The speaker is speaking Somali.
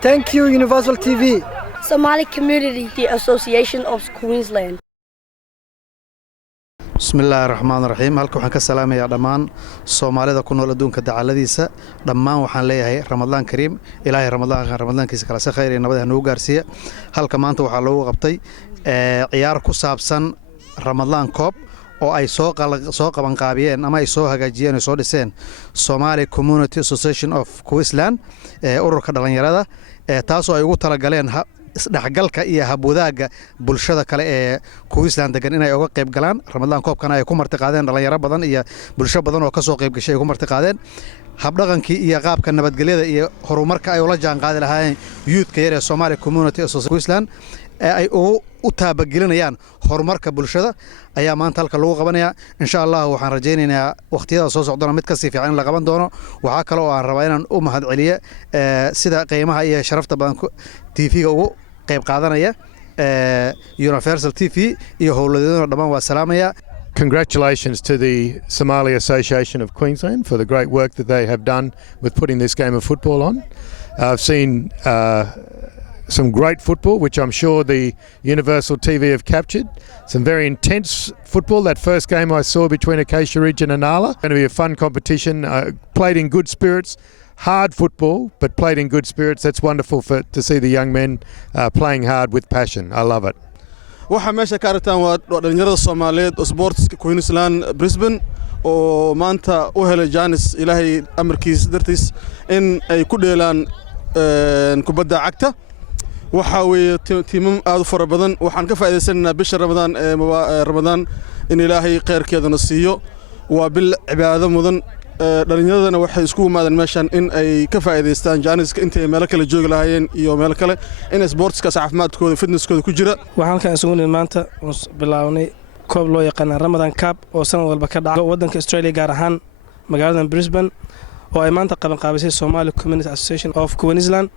Thank you, Universal TV. Somali Community Association of Queensland. bismillaahi raxmaani raxiim halka waxaan ka salaamayaa dhammaan soomaalida ku nool adduunka dacaladiisa dhammaan waxaan leeyahay ramadaan kariim ilaahay ramadaankiisa kala khayr iyo nabad nagu gaarsiiya halka maanta waxaa loogu qabtay ciyaar ku saabsan ramadaan koob oo ay soo qaban qaabiyeen ama ay soo hagaajiyeen oo soo dhiseen Somali Community Association of Queensland ururka dhalinyarada taasoo ay ugu tala galeen isdhaxgalka iyo habwadaaga bulshada kale ee Queensland degan inay uga qayb galaan Ramadaan koobkana ay ku marti qaadeen dhalinyaro badan iyo bulsho badan oo ka soo qayb gashay ay ku marti qaadeen habdhaqankii iyo qaabka nabadgelyada iyo horumarka ay ula jaan qaadi lahaayeen youth-ka yar ee Somali Community Association Queensland ay u taabagelinayaan horumarka bulshada ayaa maanta halka lagu qabanayaa insha Allah waxaan rajaynaynaa waqtiyada soo socdana mid ka sii fiican la qaban doono waxa kale oo aan rabaa inaan u mahad celiyo sida qiimaha iyo sharafta badan TV-ga ugu qayb qaadanaya Universal TV iyo howladeedana dhamaan waa salaamaya. Congratulations to the Somali Association of Queensland for the great work that they have done with putting this game of football on. I've seen some great football, which I'm sure the Universal TV have captured. Some very intense football. That first game I saw between Acacia Ridge and Inala. Going to be a fun competition. Played in good spirits. Hard football, but played in good spirits. That's wonderful to see the young men playing hard with passion. I love it. waxaa meesha ka aragtaan waa dhalinyarada Soomaaliyeed oo sportska Queensland Brisbane oo maanta u helay Janis Ilaahay amarkiisa dartiis in ay ku dheelaan kubadda cagta waxa weeye tiimam aad u fara badan waxaan ka faa'iideysanaynaa bisha Ramadaan in Ilaahay khayrkeedana siiyo waa bil cibaado mudan dhalinyaradana waxay isku yimaadeen meeshan in ay ka faa'iideystaan Janiska intay meel kale joogi lahaayeen iyo meel kale in sportska caafimaadkooda fitnesskooda ku jira waxaan halkaan isugu nimid maanta bilawnay koob loo yaqaan Ramadan Cup oo sanad walba ka dhaca wadanka Australia gaar ahaan magaalada Brisbane oo ay maanta qaban qaabisay Somali Community Association of Queensland.